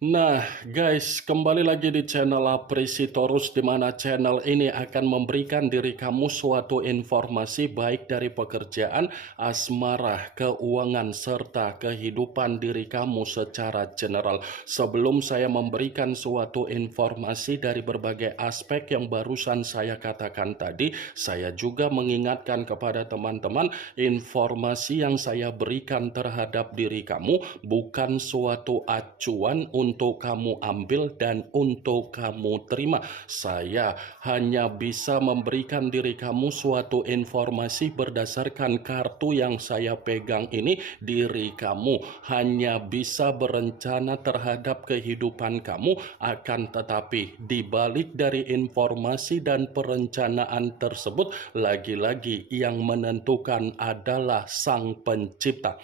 Nah, guys, kembali lagi di channel Apresitorus, di mana channel ini akan memberikan diri kamu suatu informasi baik dari pekerjaan, asmara, keuangan, serta kehidupan diri kamu secara general. Sebelum saya memberikan suatu informasi dari berbagai aspek yang barusan saya katakan tadi, saya juga mengingatkan kepada teman-teman, informasi yang saya berikan terhadap diri kamu bukan suatu acuan untuk kamu ambil dan untuk kamu terima. Saya hanya bisa memberikan diri kamu suatu informasi berdasarkan kartu yang saya pegang ini. Diri kamu hanya bisa berencana terhadap kehidupan kamu, akan tetapi di balik dari informasi dan perencanaan tersebut, lagi-lagi yang menentukan adalah Sang Pencipta.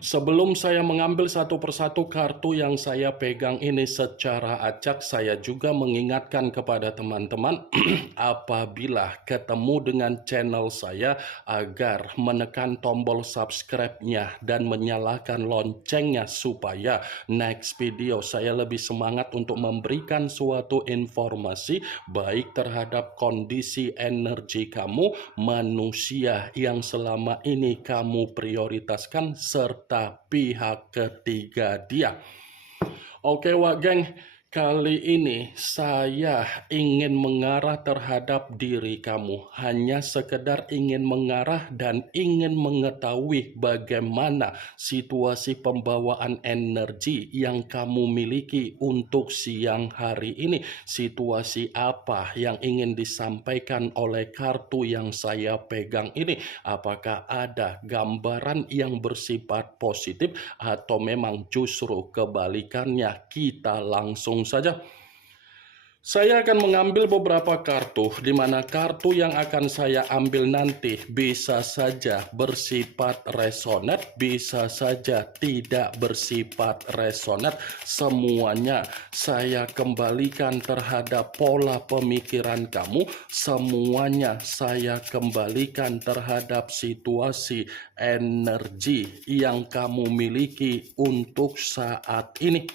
Sebelum saya mengambil satu persatu kartu yang saya pegang ini secara acak, saya juga mengingatkan kepada teman-teman apabila ketemu dengan channel saya agar menekan tombol subscribe-nya dan menyalakan loncengnya supaya next video saya lebih semangat untuk memberikan suatu informasi baik terhadap kondisi energi kamu, manusia yang selama ini kamu prioritaskan, serta pihak ketiga dia. Oke, Wak Geng, kali ini saya ingin mengarah terhadap diri kamu. Hanya sekedar ingin mengarah dan ingin mengetahui bagaimana situasi pembawaan energi yang kamu miliki untuk siang hari ini. Situasi apa yang ingin disampaikan oleh kartu yang saya pegang ini? Apakah ada gambaran yang bersifat positif atau memang justru kebalikannya? Kita langsung saja. Saya akan mengambil beberapa kartu, di mana kartu yang akan saya ambil nanti bisa saja bersifat resonat, bisa saja tidak bersifat resonat. Semuanya saya kembalikan terhadap pola pemikiran kamu, semuanya saya kembalikan terhadap situasi energi yang kamu miliki untuk saat ini.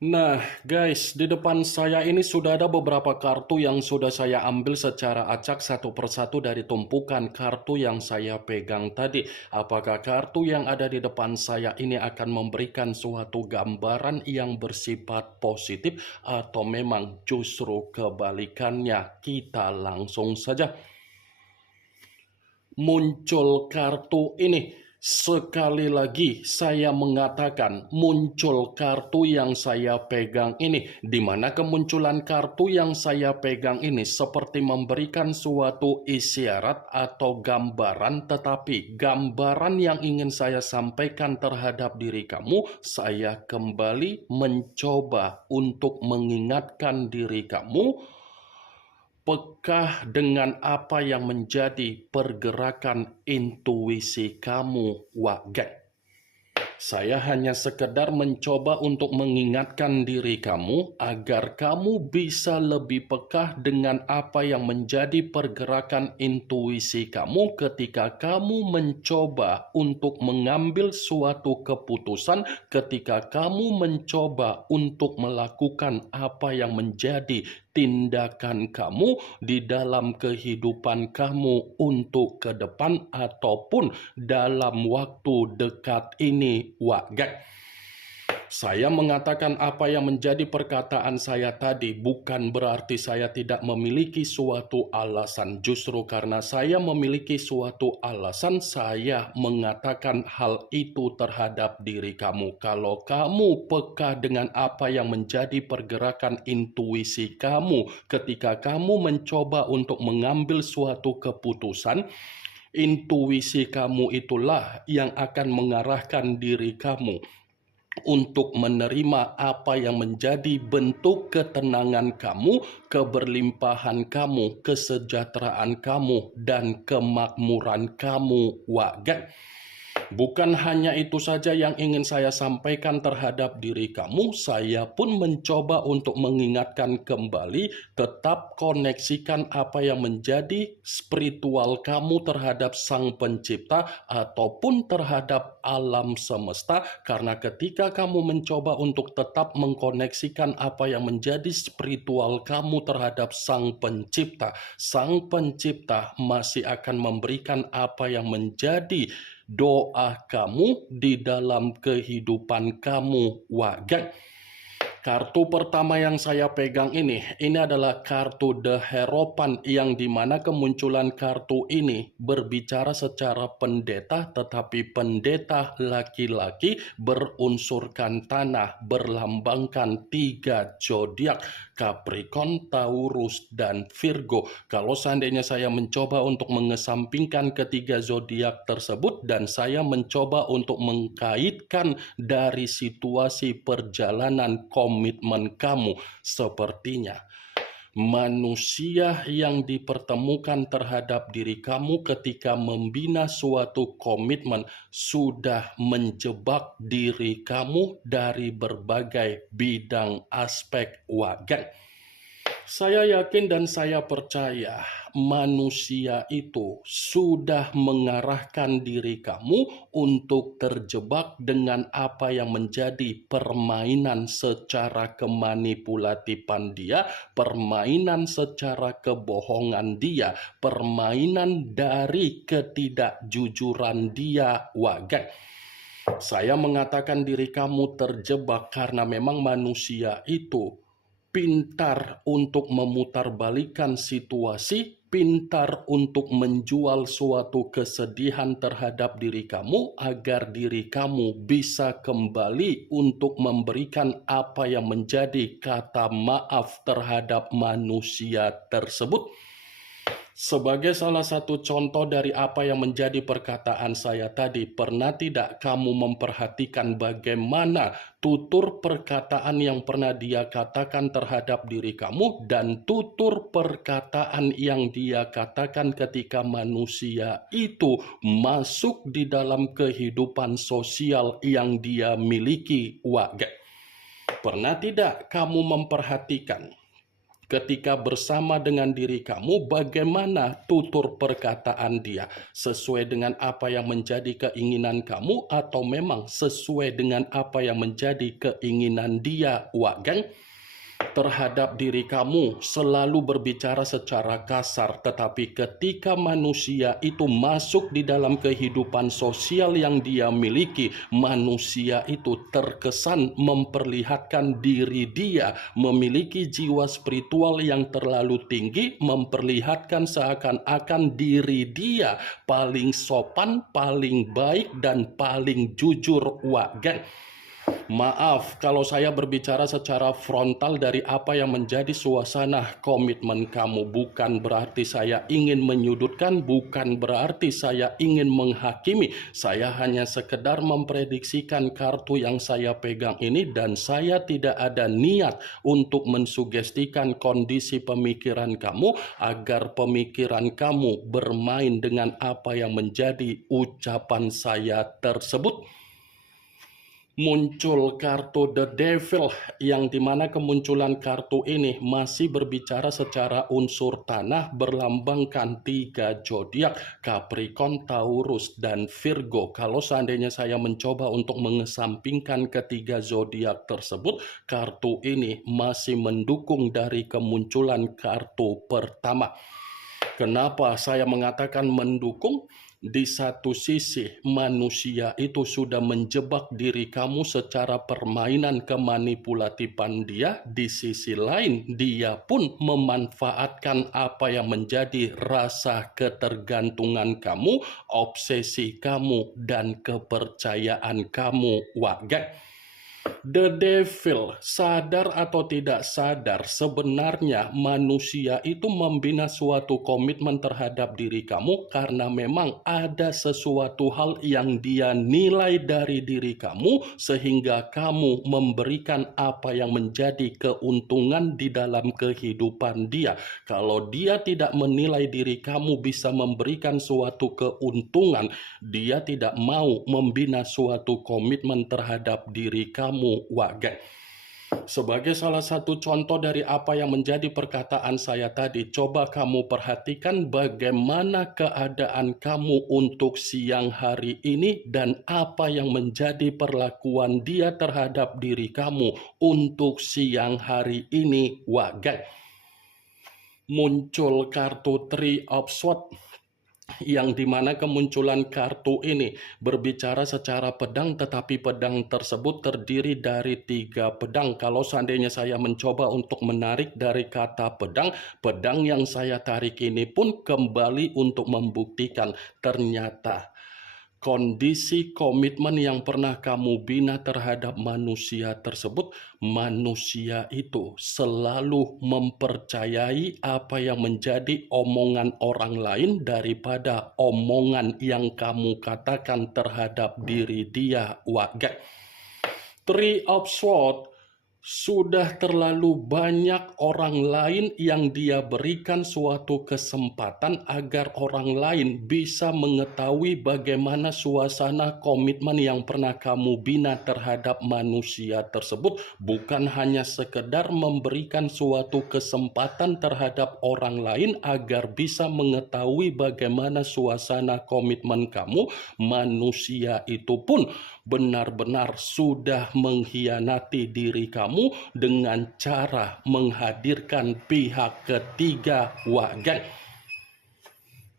Nah, guys, di depan saya ini sudah ada beberapa kartu yang sudah saya ambil secara acak satu persatu dari tumpukan kartu yang saya pegang tadi. Apakah kartu yang ada di depan saya ini akan memberikan suatu gambaran yang bersifat positif atau memang justru kebalikannya? Kita langsung saja. Muncul kartu ini. Sekali lagi saya mengatakan muncul kartu yang saya pegang ini, di mana kemunculan kartu yang saya pegang ini seperti memberikan suatu isyarat atau gambaran, tetapi gambaran yang ingin saya sampaikan terhadap diri kamu, saya kembali mencoba untuk mengingatkan diri kamu peka dengan apa yang menjadi pergerakan intuisi kamu, Wak Geng. Saya hanya sekedar mencoba untuk mengingatkan diri kamu agar kamu bisa lebih peka dengan apa yang menjadi pergerakan intuisi kamu ketika kamu mencoba untuk mengambil suatu keputusan, ketika kamu mencoba untuk melakukan apa yang menjadi tindakan kamu di dalam kehidupan kamu untuk ke depan ataupun dalam waktu dekat ini, Wak Geng. Saya mengatakan apa yang menjadi perkataan saya tadi bukan berarti saya tidak memiliki suatu alasan. Justru karena saya memiliki suatu alasan, saya mengatakan hal itu terhadap diri kamu. Kalau kamu peka dengan apa yang menjadi pergerakan intuisi kamu ketika kamu mencoba untuk mengambil suatu keputusan, intuisi kamu itulah yang akan mengarahkan diri kamu untuk menerima apa yang menjadi bentuk ketenangan kamu, keberlimpahan kamu, kesejahteraan kamu, dan kemakmuran kamu, Wagen. Bukan hanya itu saja yang ingin saya sampaikan terhadap diri kamu, saya pun mencoba untuk mengingatkan kembali, tetap koneksikan apa yang menjadi spiritual kamu terhadap Sang Pencipta ataupun terhadap alam semesta, karena ketika kamu mencoba untuk tetap mengkoneksikan apa yang menjadi spiritual kamu terhadap Sang Pencipta masih akan memberikan apa yang menjadi doa kamu di dalam kehidupan kamu, Wagen. Kartu pertama yang saya pegang ini adalah kartu The Hierophant, yang dimana kemunculan kartu ini berbicara secara pendeta, tetapi pendeta laki-laki berunsurkan tanah, berlambangkan 3 zodiak, Capricorn, Taurus, dan Virgo. Kalau seandainya saya mencoba untuk mengesampingkan ketiga zodiak tersebut dan saya mencoba untuk mengkaitkan dari situasi perjalanan komitmen kamu, sepertinya manusia yang dipertemukan terhadap diri kamu ketika membina suatu komitmen sudah menjebak diri kamu dari berbagai bidang aspek, Wagen. Saya yakin dan saya percaya manusia itu sudah mengarahkan diri kamu untuk terjebak dengan apa yang menjadi permainan secara kemanipulatifan dia, permainan secara kebohongan dia, permainan dari ketidakjujuran dia, Wagen. Saya mengatakan diri kamu terjebak karena memang manusia itu pintar untuk memutarbalikkan situasi, pintar untuk menjual suatu kesedihan terhadap diri kamu agar diri kamu bisa kembali untuk memberikan apa yang menjadi kata maaf terhadap manusia tersebut. Sebagai salah satu contoh dari apa yang menjadi perkataan saya tadi, pernah tidak kamu memperhatikan bagaimana tutur perkataan yang pernah dia katakan terhadap diri kamu dan tutur perkataan yang dia katakan ketika manusia itu masuk di dalam kehidupan sosial yang dia miliki, Wagen? Pernah tidak kamu memperhatikan ketika bersama dengan diri kamu, bagaimana tutur perkataan dia? Sesuai dengan apa yang menjadi keinginan kamu atau memang sesuai dengan apa yang menjadi keinginan dia, Wagen? Terhadap diri kamu selalu berbicara secara kasar, tetapi ketika manusia itu masuk di dalam kehidupan sosial yang dia miliki, manusia itu terkesan memperlihatkan diri dia memiliki jiwa spiritual yang terlalu tinggi, memperlihatkan seakan-akan diri dia paling sopan, paling baik, dan paling jujur, Wagen. Maaf kalau saya berbicara secara frontal dari apa yang menjadi suasana komitmen kamu. Bukan berarti saya ingin menyudutkan, bukan berarti saya ingin menghakimi. Saya hanya sekedar memprediksikan kartu yang saya pegang ini, dan saya tidak ada niat untuk mensugestikan kondisi pemikiran kamu agar pemikiran kamu bermain dengan apa yang menjadi ucapan saya tersebut. Muncul kartu The Devil, yang dimana kemunculan kartu ini masih berbicara secara unsur tanah, berlambangkan 3 zodiak, Capricorn, Taurus, dan Virgo. Kalau seandainya saya mencoba untuk mengesampingkan ketiga zodiak tersebut, kartu ini masih mendukung dari kemunculan kartu pertama. Kenapa saya mengatakan mendukung? Di satu sisi, manusia itu sudah menjebak diri kamu secara permainan kemanipulatifan dia. Di sisi lain, dia pun memanfaatkan apa yang menjadi rasa ketergantungan kamu, obsesi kamu, dan kepercayaan kamu. Wagai. The devil, sadar atau tidak sadar, sebenarnya manusia itu membina suatu komitmen terhadap diri kamu karena memang ada sesuatu hal yang dia nilai dari diri kamu sehingga kamu memberikan apa yang menjadi keuntungan di dalam kehidupan dia. Kalau dia tidak menilai diri kamu bisa memberikan suatu keuntungan, dia tidak mau membina suatu komitmen terhadap diri kamu, wagai. Sebagai salah satu contoh dari apa yang menjadi perkataan saya tadi, coba kamu perhatikan bagaimana keadaan kamu untuk siang hari ini dan apa yang menjadi perlakuan dia terhadap diri kamu untuk siang hari ini, wagai. Muncul kartu Three of Swords, yang dimana kemunculan kartu ini berbicara secara pedang, tetapi pedang tersebut terdiri dari 3 pedang. Kalau seandainya saya mencoba untuk menarik dari kata pedang, pedang yang saya tarik ini pun kembali untuk membuktikan ternyata kondisi komitmen yang pernah kamu bina terhadap manusia tersebut, manusia itu selalu mempercayai apa yang menjadi omongan orang lain daripada omongan yang kamu katakan terhadap diri dia, wagai. Three of Swords, sudah terlalu banyak orang lain yang dia berikan suatu kesempatan agar orang lain bisa mengetahui bagaimana suasana komitmen yang pernah kamu bina terhadap manusia tersebut. Bukan hanya sekedar memberikan suatu kesempatan terhadap orang lain agar bisa mengetahui bagaimana suasana komitmen kamu, manusia itu pun benar-benar sudah mengkhianati diri kamu dengan cara menghadirkan pihak ketiga, wagai.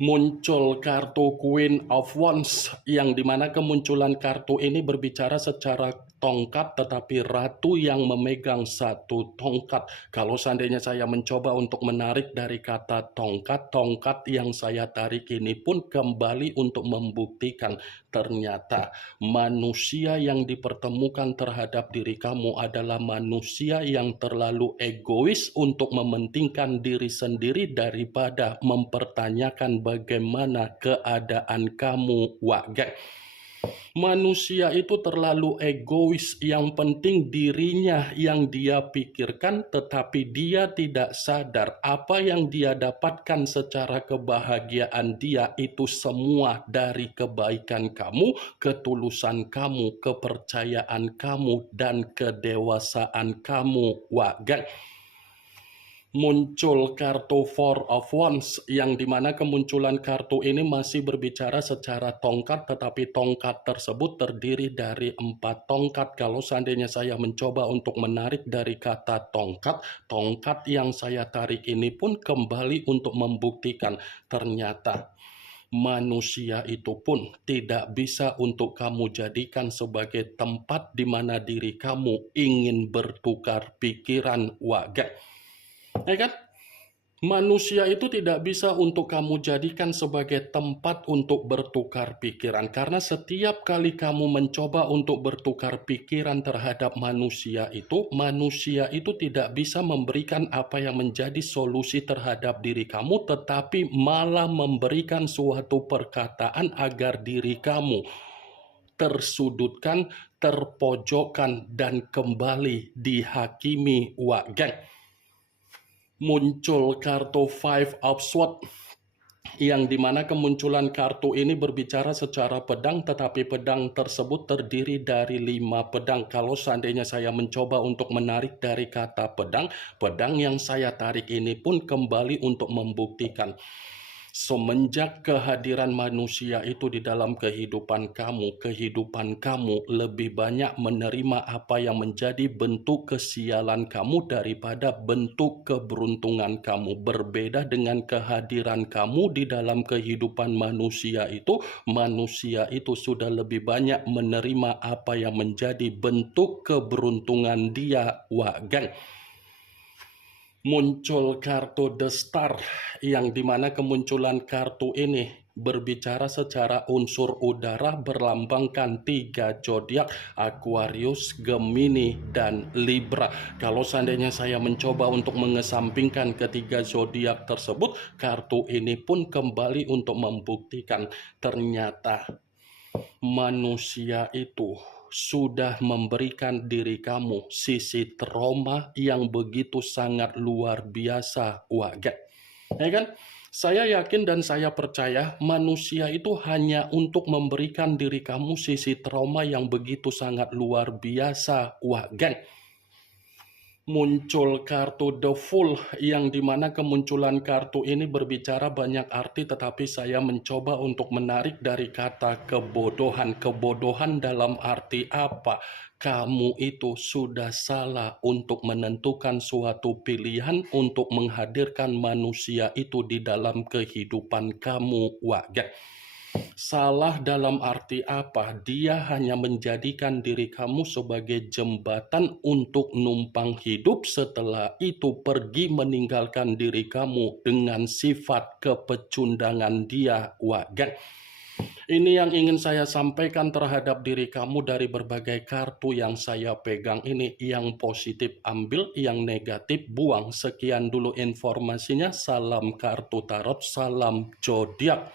Muncul kartu Queen of Wands, yang dimana kemunculan kartu ini berbicara secara tongkat, tetapi ratu yang memegang satu tongkat. Kalau seandainya saya mencoba untuk menarik dari kata tongkat, tongkat yang saya tarik ini pun kembali untuk membuktikan ternyata manusia yang dipertemukan terhadap diri kamu adalah manusia yang terlalu egois untuk mementingkan diri sendiri daripada mempertanyakan bagaimana keadaan kamu, wagai. Manusia itu terlalu egois, yang penting dirinya yang dia pikirkan, tetapi dia tidak sadar apa yang dia dapatkan secara kebahagiaan dia itu semua dari kebaikan kamu, ketulusan kamu, kepercayaan kamu, dan kedewasaan kamu, wagai. Muncul kartu Four of Wands, yang dimana kemunculan kartu ini masih berbicara secara tongkat, tetapi tongkat tersebut terdiri dari 4 tongkat. Kalau seandainya saya mencoba untuk menarik dari kata tongkat, tongkat yang saya tarik ini pun kembali untuk membuktikan ternyata manusia itu pun tidak bisa untuk kamu jadikan sebagai tempat di mana diri kamu ingin bertukar pikiran, wagai. Ya kan? Manusia itu tidak bisa untuk kamu jadikan sebagai tempat untuk bertukar pikiran, karena setiap kali kamu mencoba untuk bertukar pikiran terhadap manusia itu tidak bisa memberikan apa yang menjadi solusi terhadap diri kamu, tetapi malah memberikan suatu perkataan agar diri kamu tersudutkan, terpojokkan, dan kembali dihakimi, wagai. Muncul kartu Five of Swords, yang dimana kemunculan kartu ini berbicara secara pedang, tetapi pedang tersebut terdiri dari 5 pedang. Kalau seandainya saya mencoba untuk menarik dari kata pedang, pedang yang saya tarik ini pun kembali untuk membuktikan Semenjak kehadiran manusia itu di dalam kehidupan kamu lebih banyak menerima apa yang menjadi bentuk kesialan kamu daripada bentuk keberuntungan kamu. Berbeda dengan kehadiran kamu di dalam kehidupan manusia itu sudah lebih banyak menerima apa yang menjadi bentuk keberuntungan dia, Wagang. Muncul kartu The Star, yang dimana kemunculan kartu ini berbicara secara unsur udara berlambangkan 3 zodiak Aquarius, Gemini, dan Libra. Kalau seandainya saya mencoba untuk mengesampingkan ketiga zodiak tersebut, kartu ini pun kembali untuk membuktikan ternyata manusia itu sudah memberikan diri kamu sisi trauma yang begitu sangat luar biasa, Waga. Ya kan? Saya yakin dan saya percaya manusia itu hanya untuk memberikan diri kamu sisi trauma yang begitu sangat luar biasa, Waga. Muncul kartu The Fool, yang dimana kemunculan kartu ini berbicara banyak arti, tetapi saya mencoba untuk menarik dari kata kebodohan. Kebodohan dalam arti apa? Kamu itu sudah salah untuk menentukan suatu pilihan untuk menghadirkan manusia itu di dalam kehidupan kamu, Waga. Salah dalam arti apa? Dia hanya menjadikan diri kamu sebagai jembatan untuk numpang hidup, setelah itu pergi meninggalkan diri kamu dengan sifat kepecundangan dia, Wagang. Ini yang ingin saya sampaikan terhadap diri kamu dari berbagai kartu yang saya pegang ini. Yang positif ambil, yang negatif buang. Sekian dulu informasinya. Salam kartu tarot, salam zodiak.